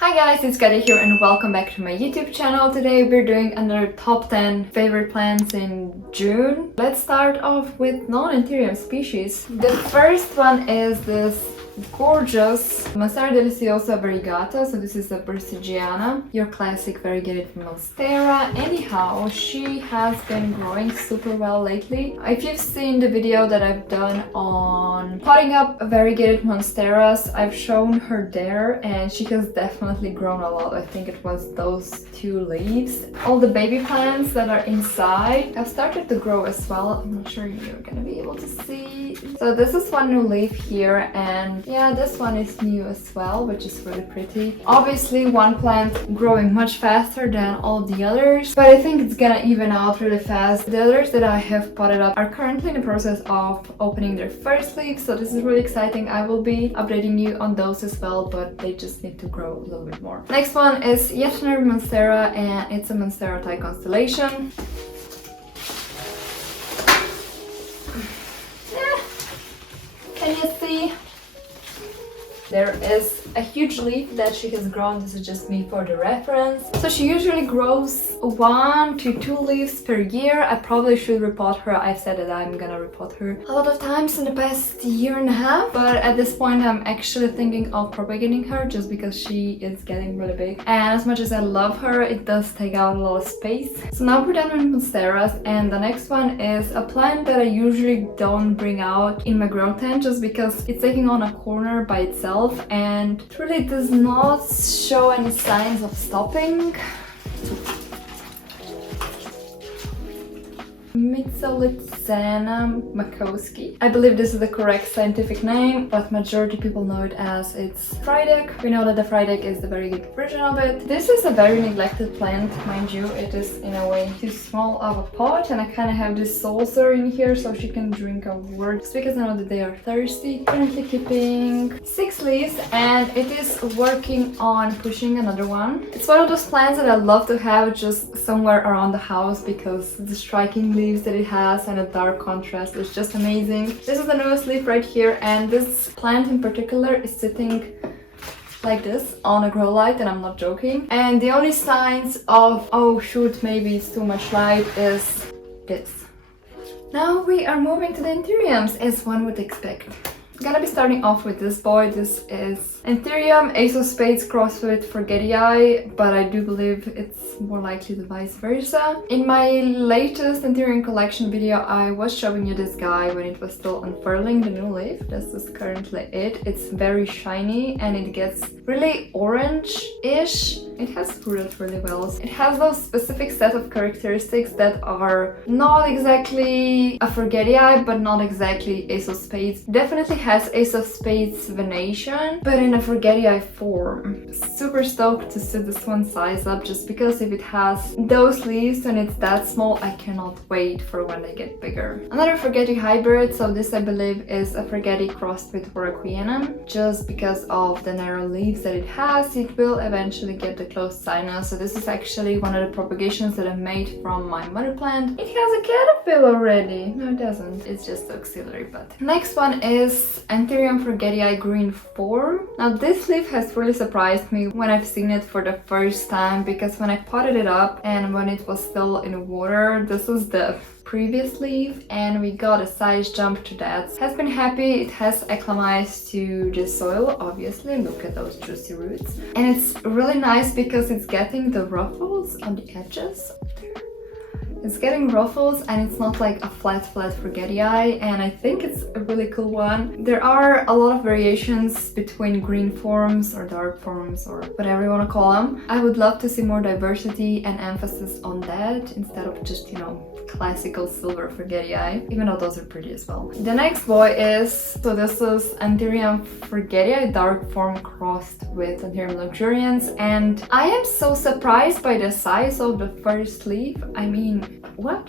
Hi guys, it's Forgetty here and welcome back to my YouTube channel. Today we're doing another top 10 favorite plants in June. Let's start off with non-Antherium species. The first one is this gorgeous Masala Deliciosa Barigata. So this is a Bersigiana, your classic variegated Monstera. Anyhow, she has been growing super well lately. If you've seen the video that I've done on potting up variegated Monsteras, I've shown her there and she has definitely grown a lot. I think it was those two leaves. All the baby plants that are inside have started to grow as well. I'm not sure you're gonna be able to see. So this is one new leaf here, and yeah, this one is new as well, which is really pretty. Obviously one plant growing much faster than all the others, but I think it's gonna even out really fast. The others that I have potted up are currently in the process of opening their first leaves, so this is really exciting. I will be updating you on those as well, but they just need to grow a little bit more. Next one is yet another Monstera, and it's a Monstera type constellation. Can you see? There is a huge leaf that she has grown. This is just me for the reference. So she usually grows 1 to 2 leaves per year. I probably should repot her. I've said that I'm gonna repot her a lot of times in the past year and a half, but at this point I'm actually thinking of propagating her just because she is getting really big. And as much as I love her, it does take out a lot of space. So now we're done with Monsteras, and the next one is a plant that I usually don't bring out in my grow tent just because it's taking on a corner by itself and it really does not show any signs of stopping. Mitsolitsana Makowski. I believe this is the correct scientific name, but majority people know it as its Frydek. We know that the Frydek is the very good version of it. This is a very neglected plant, mind you. It is in a way too small of a pot, and I kind of have this saucer in here so she can drink a water just because I know that they are thirsty. Currently keeping 6 leaves, and it is working on pushing another one. It's one of those plants that I love to have just somewhere around the house because the striking leaves that it has and a dark contrast is just amazing. This is the newest leaf right here, and this plant in particular is sitting like this on a grow light, and I'm not joking. And the only signs of, oh shoot, maybe it's too much light, is this. Now we are moving to the Antheriums, as one would expect. Gonna be starting off with this boy. This is Antherium, Ace of Spades crossed with Forgetty, but I do believe it's more likely the vice versa. In my latest Antherium collection video, I was showing you this guy when it was still unfurling the new leaf. This is currently it. It's very shiny and it gets really orange-ish. It has fruited really well. It has those specific set of characteristics that are not exactly a Forgetty, but not exactly Ace of Spades. Definitely has Ace of Spades venation, but in a Forgetty form. Super stoked to see this one size up just because if it has those leaves and it's that small, I cannot wait for when they get bigger. Another Forgetty hybrid, so this I believe is a Forgetty crossed with Horaquianum. Just because of the narrow leaves that it has, it will eventually get the closed sinus. So this is actually one of the propagations that I made from my mother plant. It has a caterpillar already. No, it doesn't. It's just the auxiliary bud. Next one is Antherium Forgetty green form. Now this leaf has really surprised me when I've seen it for the first time, because when I potted it up and when it was still in water, this is the previous leaf and we got a size jump to that. Has been happy. It has acclimatized to the soil, obviously. Look at those juicy roots. And it's really nice because it's getting the ruffles on the edges. It's getting ruffles and it's not like a flat Forgetty, and I think it's a really cool one. There are a lot of variations between green forms or dark forms or whatever you want to call them. I would love to see more diversity and emphasis on that instead of just, you know, classical silver Forgetty, even though those are pretty as well. The next boy is, so this is Antherium Forgetty dark form crossed with Antherium luxurians, and I am so surprised by the size of the first leaf. I mean, what?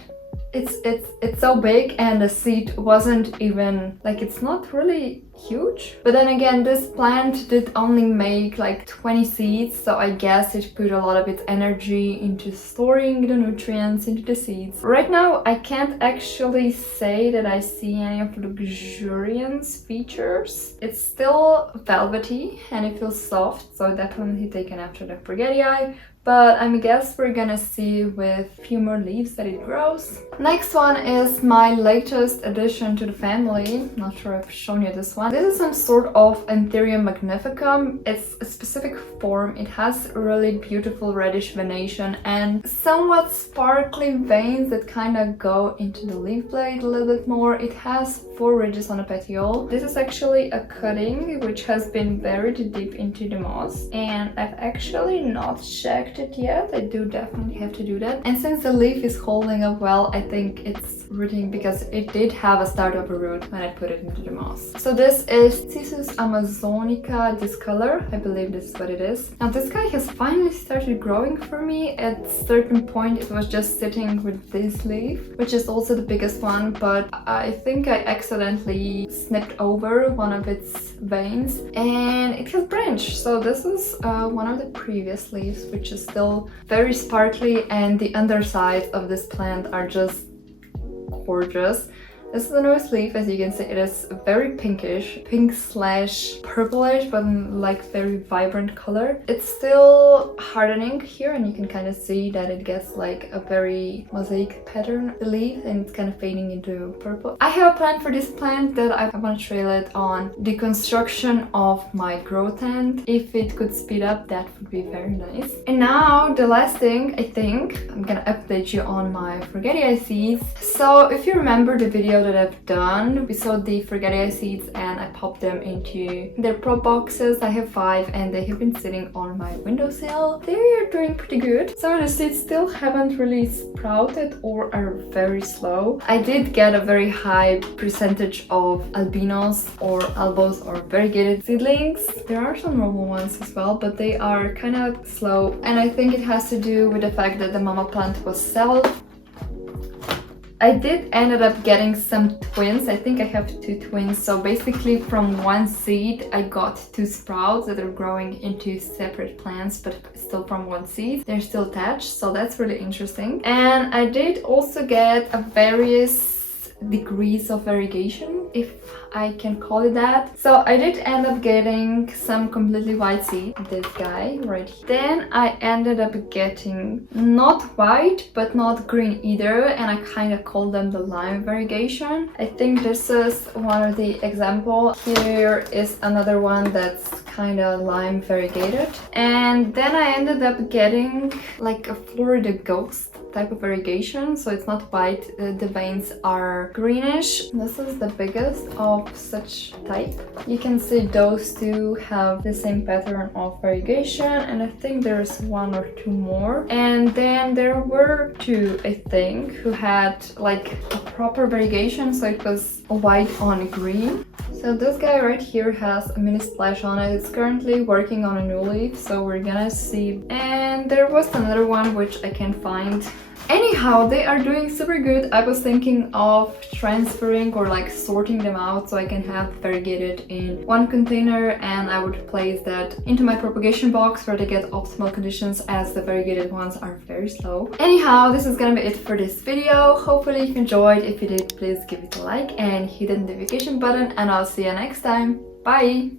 It's so big, and the seed wasn't even like, it's not really huge. But then again, this plant did only make like 20 seeds, so I guess it put a lot of its energy into storing the nutrients into the seeds. Right now I can't actually say that I see any of the luxuriance features. It's still velvety and it feels soft, so definitely taken after the Forgetty, but I guess we're gonna see with a few more leaves that it grows. Next one is my latest addition to the family. Not sure I've shown you this one. This is some sort of Antherium magnificum. It's a specific form. It has really beautiful reddish venation and somewhat sparkly veins that kind of go into the leaf blade a little bit more. It has 4 ridges on the petiole. This is actually a cutting which has been buried deep into the moss, and I've actually not checked it yet. I do definitely have to do that. And since the leaf is holding up well, I think it's rooting because it did have a start of a root when I put it into the moss. So this is Amazonica Discolor. I believe this is what it is. Now this guy has finally started growing for me. At a certain point it was just sitting with this leaf, which is also the biggest one, but I think I accidentally snipped over one of its veins and it has branched. So this is one of the previous leaves, which is still very sparkly, and the undersides of this plant are just gorgeous. This is the newest leaf. As you can see, it is very pinkish, pink slash purplish, but like very vibrant color. It's still hardening here, and you can kind of see that it gets like a very mosaic pattern, the leaf, and it's kind of fading into purple. I have a plan for this plant that I want to trail it on the construction of my grow tent. If it could speed up, that would be very nice. And now the last thing, I think I'm gonna update you on my Forgetty seeds. So if you remember the video that I've done, we sowed the Forgetty seeds and I popped them into their prop boxes. I have 5 and they have been sitting on my windowsill. They are doing pretty good. Some of the seeds still haven't really sprouted or are very slow. I did get a very high percentage of albinos or albos or variegated seedlings. There are some normal ones as well, but they are kind of slow, and I think it has to do with the fact that the mama plant was self. I did ended up getting some twins. I think I have 2 twins. So basically from one seed I got 2 sprouts that are growing into separate plants, but still from one seed. They're still attached, so that's really interesting. And I did also get a various degrees of variegation, if I can call it that. So I did end up getting some completely white seed, this guy right here. Then I ended up getting not white but not green either, and I kind of call them the lime variegation. I think this is one of the example. Here is another one that's kind of lime variegated. And then I ended up getting like a Florida ghost type of variegation, so it's not white, the veins are greenish. This is the biggest of such type. You can see those 2 have the same pattern of variegation, and I think there's 1 or 2 more. And then there were 2, I think, who had like a proper variegation, so it was white on green. So this guy right here has a mini splash on it. It's currently working on a new leaf, so we're gonna see. And there was another one which I can't find. Anyhow, they are doing super good. I was thinking of transferring or like sorting them out so I can have variegated in one container, and I would place that into my propagation box where they get optimal conditions, as the variegated ones are very slow. Anyhow, this is gonna be it for this video. Hopefully you enjoyed. If you did, please give it a like and hit the notification button, and I'll see you next time. Bye!